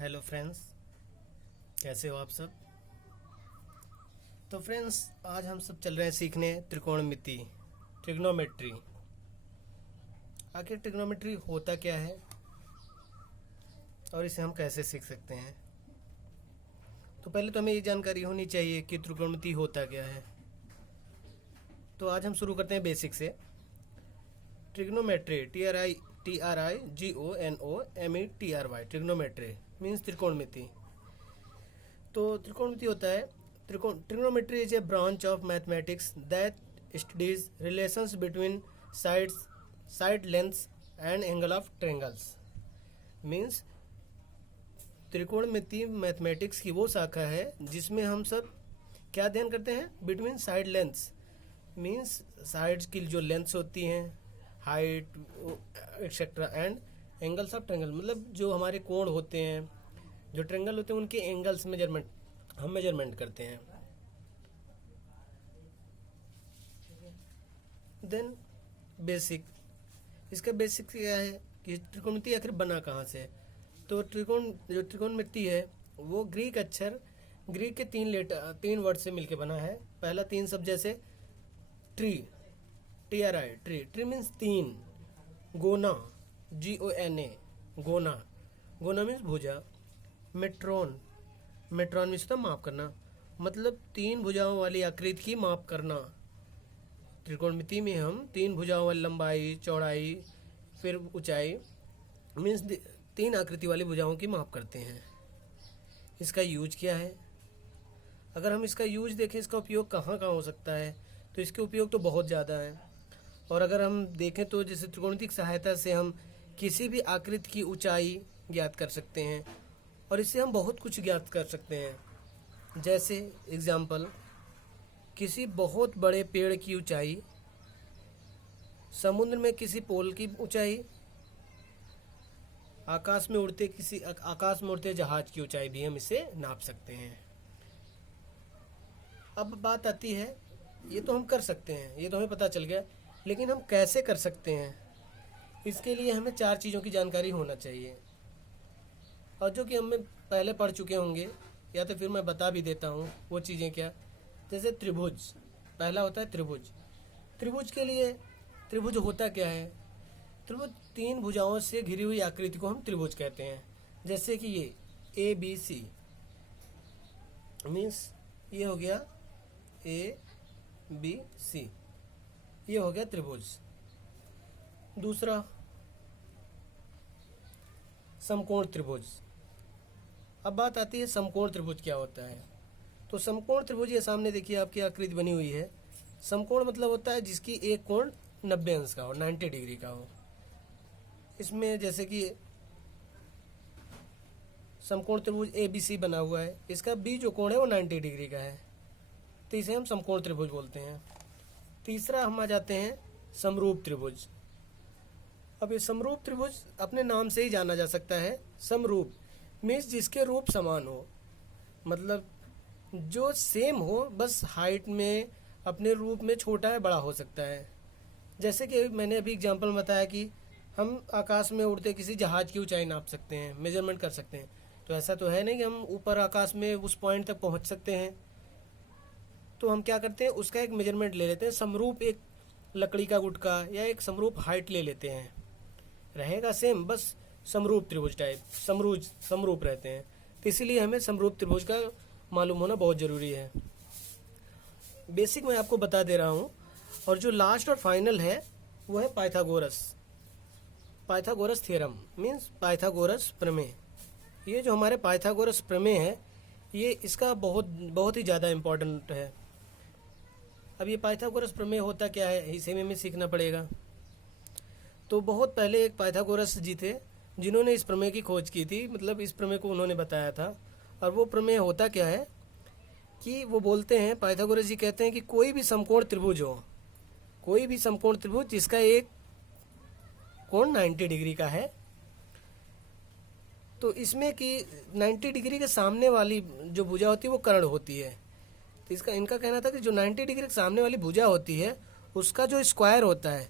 Hello friends, कैसे हो आप सब। तो फ्रेंड्स, आज हम सब चल रहे हैं सीखने त्रिकोणमिति, ट्रिग्नोमेट्री। आखिर ट्रिग्नोमेट्री होता क्या है और इसे हम कैसे सीख सकते हैं। तो पहले तो हमें ये जानकारी होनी चाहिए कि त्रिकोणमिति होता क्या है। तो आज हम शुरू करते हैं बेसिक से। ट्रिग्नोमेट्री, TRIGONOMETRY, ट्रिग्नोमेट्री मीन्स त्रिकोणमिति। तो त्रिकोणमिति होता है trigonometry is a branch of mathematics that studies relations between side lengths and angle of triangles. Means त्रिकोणमिति मैथमेटिक्स की वो शाखा है जिसमें हम सब क्या अध्ययन करते हैं, between side lengths. Means sides की जो लेंथ्स होती हैं, height etcetera, and angles of triangle, मतलब जो हमारे कोण होते हैं, जो ट्रायंगल होते हैं, उनके एंगल्स हम मेजरमेंट करते हैं। देन बेसिक, इसका बेसिक क्या है कि त्रिकोणमिति आखिर बना कहाँ से है। तो जो त्रिकोणमिति है वो ग्रीक के तीन वर्ड से मिलके बना है। पहला तीन शब्द जैसे ट्री, ट्री मीन्स तीन, गोना, GONA, गोना मीन्स भुजा, मेट्रोन मीन्स तो माप करना, मतलब तीन भुजाओं वाली आकृति की माप करना। त्रिकोणमिति में हम तीन भुजाओं वाली लंबाई, चौड़ाई, फिर ऊंचाई मीन्स तीन आकृति वाली भुजाओं की माप करते हैं। इसका यूज क्या है, अगर हम इसका यूज देखें, इसका उपयोग कहाँ कहाँ हो सकता है, तो इसके उपयोग तो बहुत ज़्यादा हैं। और अगर हम देखें तो जैसे त्रिकोणमिति की सहायता से हम किसी भी आकृति की ऊंचाई ज्ञात कर सकते हैं और इससे हम बहुत कुछ ज्ञात कर सकते हैं। जैसे एग्जाम्पल, किसी बहुत बड़े पेड़ की ऊंचाई, समुद्र में किसी पोल की ऊंचाई, आकाश में उड़ते जहाज की ऊंचाई भी हम इसे नाप सकते हैं। अब बात आती है, ये तो हम कर सकते हैं, ये तो हमें पता चल गया, लेकिन हम कैसे कर सकते हैं। इसके लिए हमें चार चीज़ों की जानकारी होना चाहिए, और जो कि हम पहले पढ़ चुके होंगे, या तो फिर मैं बता भी देता हूँ वो चीज़ें क्या। जैसे त्रिभुज, पहला होता है त्रिभुज। त्रिभुज के लिए, त्रिभुज होता क्या है, त्रिभुज तीन भुजाओं से घिरी हुई आकृति को हम त्रिभुज कहते हैं। जैसे कि ये ABC मीन्स ये हो गया ABC, ये हो गया त्रिभुज। दूसरा समकोण त्रिभुज। अब बात आती है समकोण त्रिभुज क्या होता है। तो समकोण त्रिभुज, ये सामने देखिए आपकी आकृति बनी हुई है। समकोण मतलब होता है जिसकी एक कोण 90 अंश का हो, 90 डिग्री का हो। इसमें जैसे कि समकोण त्रिभुज ABC बना हुआ है, इसका B जो कोण है वो 90 डिग्री का है, तो इसे हम समकोण त्रिभुज बोलते हैं। तीसरा हम आ जाते हैं समरूप त्रिभुज। अब ये समरूप त्रिभुज अपने नाम से ही जाना जा सकता है। समरूप मीन्स जिसके रूप समान हो, मतलब जो सेम हो, बस हाइट में अपने रूप में छोटा है बड़ा हो सकता है। जैसे कि मैंने अभी एग्जांपल बताया कि हम आकाश में उड़ते किसी जहाज की ऊंचाई नाप सकते हैं, मेजरमेंट कर सकते हैं। तो ऐसा तो है नहीं कि हम ऊपर आकाश में उस पॉइंट तक पहुंच सकते हैं। तो हम क्या करते हैं, उसका एक मेजरमेंट ले लेते हैं। समरूप एक लकड़ी का गुटका या एक समरूप हाइट ले लेते हैं, रहेगा सेम, बस समरूप त्रिभुज टाइप, समरूप रहते हैं। तो इसीलिए हमें समरूप त्रिभुज का मालूम होना बहुत ज़रूरी है। बेसिक मैं आपको बता दे रहा हूँ। और जो लास्ट और फाइनल है वो है पाइथागोरस थ्योरम मीन्स पाइथागोरस प्रमेय। ये जो हमारे पाइथागोरस प्रमेय है, ये इसका बहुत ही ज़्यादा इम्पोर्टेंट है। अब ये पाइथागोरस प्रमेय होता क्या है, इसे में हमें सीखना पड़ेगा। तो बहुत पहले एक पाइथागोरस जी थे जिन्होंने इस प्रमेय की खोज की थी, मतलब इस प्रमेय को उन्होंने बताया था। और वो प्रमेय होता क्या है कि वो बोलते हैं, पाइथागोरस जी कहते हैं कि कोई भी समकोण त्रिभुज हो, कोई भी समकोण त्रिभुज जिसका एक कोण 90 डिग्री का है, तो इसमें कि 90 डिग्री के सामने वाली जो भुजा होती है वो कर्ण होती है। तो इनका कहना था कि जो 90 डिग्री के सामने वाली भुजा होती है उसका जो स्क्वायर होता है,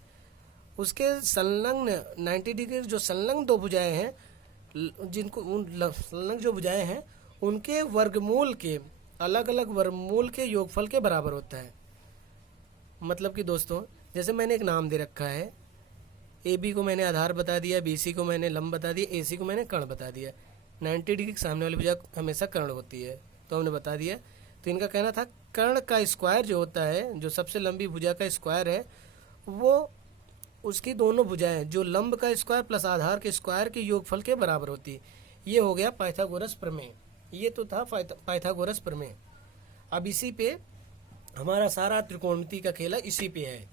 उसके संलग्न 90 डिग्री जो संलग्न दो भुजाएं हैं जिनको उन संलग्न जो भुजाएं हैं उनके वर्गमूल के, अलग अलग वर्गमूल के योगफल के बराबर होता है। मतलब कि दोस्तों, जैसे मैंने एक नाम दे रखा है, ए बी को मैंने आधार बता दिया, बी सी को मैंने लंब बता दिया, ए सी को मैंने कर्ण बता दिया। 90 डिग्री के सामने वाली भुजा हमेशा कर्ण होती है, तो हमने बता दिया। तो इनका कहना था कर्ण का स्क्वायर जो होता है, जो सबसे लंबी भुजा का स्क्वायर है, वो उसकी दोनों भुजाएं जो लंब का स्क्वायर प्लस आधार के स्क्वायर के योगफल के बराबर होती है। ये हो गया पाइथागोरस प्रमेय। ये तो था पाइथागोरस प्रमेय। अब इसी पे हमारा सारा त्रिकोणमिति का खेला इसी पे है।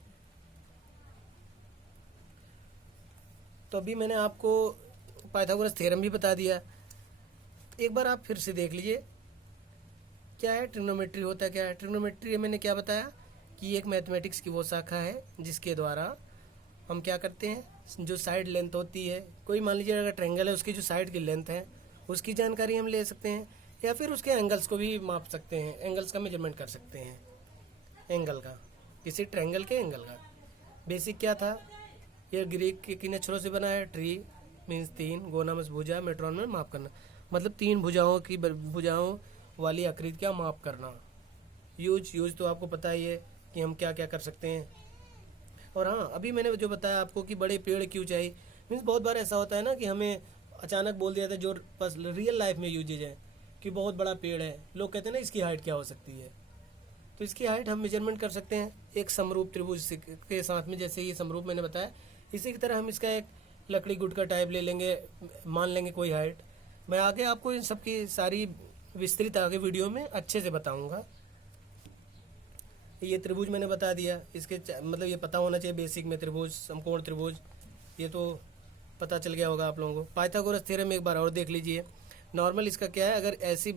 तो अभी मैंने आपको पाइथागोरस थ्योरम भी बता दिया। एक बार आप फिर से देख लीजिए क्या है ट्रिग्नोमेट्री, होता क्या है ट्रिग्नोमेट्री। मैंने क्या बताया कि एक मैथमेटिक्स की वो शाखा है जिसके द्वारा हम क्या करते हैं, जो साइड लेंथ होती है, कोई मान लीजिए अगर ट्रायंगल है उसकी जो साइड की लेंथ है उसकी जानकारी हम ले सकते हैं, या फिर उसके एंगल्स को भी माप सकते हैं, एंगल्स का मेजरमेंट कर सकते हैं, एंगल का, किसी ट्रायंगल के एंगल का। बेसिक क्या था, ये ग्रीक के किन अक्षरों से बना है, ट्री मीन्स 3, गोना मीन्स भुजा, मेट्रॉन में माप करना, मतलब 3 भुजाओं वाली आकृति का माप करना। यूज तो आपको पता ही है कि हम क्या क्या कर सकते हैं। और हाँ, अभी मैंने जो बताया आपको कि बड़े पेड़ क्यों चाहिए, मीन्स बहुत बार ऐसा होता है ना कि हमें अचानक बोल दिया था जो बस रियल लाइफ में यूजेज है कि बहुत बड़ा पेड़ है, लोग कहते हैं ना इसकी हाइट क्या हो सकती है, तो इसकी हाइट हम मेजरमेंट कर सकते हैं एक समरूप त्रिभुज के साथ में। जैसे ये समरूप मैंने बताया, इसी की तरह हम इसका एक लकड़ी गुट का टाइप ले लेंगे, मान लेंगे कोई हाइट। मैं आगे आपको इन सब की सारी विस्तृत आगे वीडियो में अच्छे से बताऊंगा। ये त्रिभुज मैंने बता दिया, इसके मतलब ये पता होना चाहिए बेसिक में, त्रिभुज, समकोण त्रिभुज, ये तो पता चल गया होगा आप लोगों को। पाइथागोरस थ्योरम एक बार और देख लीजिए। नॉर्मल इसका क्या है, अगर ऐसी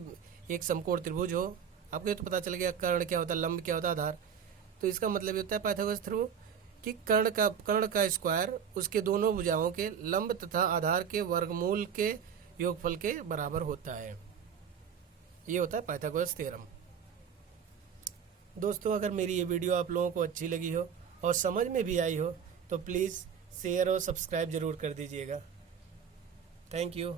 एक समकोण त्रिभुज हो, आपको ये तो पता चल गया कर्ण क्या होता है, लंब क्या होता है, आधार। तो इसका मतलब ये होता है पाइथागोरस थ्योरम कि कर्ण का स्क्वायर उसके दोनों भुजाओं के लंब तथा आधार के वर्गमूल के योगफल के बराबर होता है। ये होता है पाइथागोरस थ्योरम। दोस्तों, अगर मेरी ये वीडियो आप लोगों को अच्छी लगी हो और समझ में भी आई हो तो प्लीज़ शेयर और सब्सक्राइब ज़रूर कर दीजिएगा। Thank you.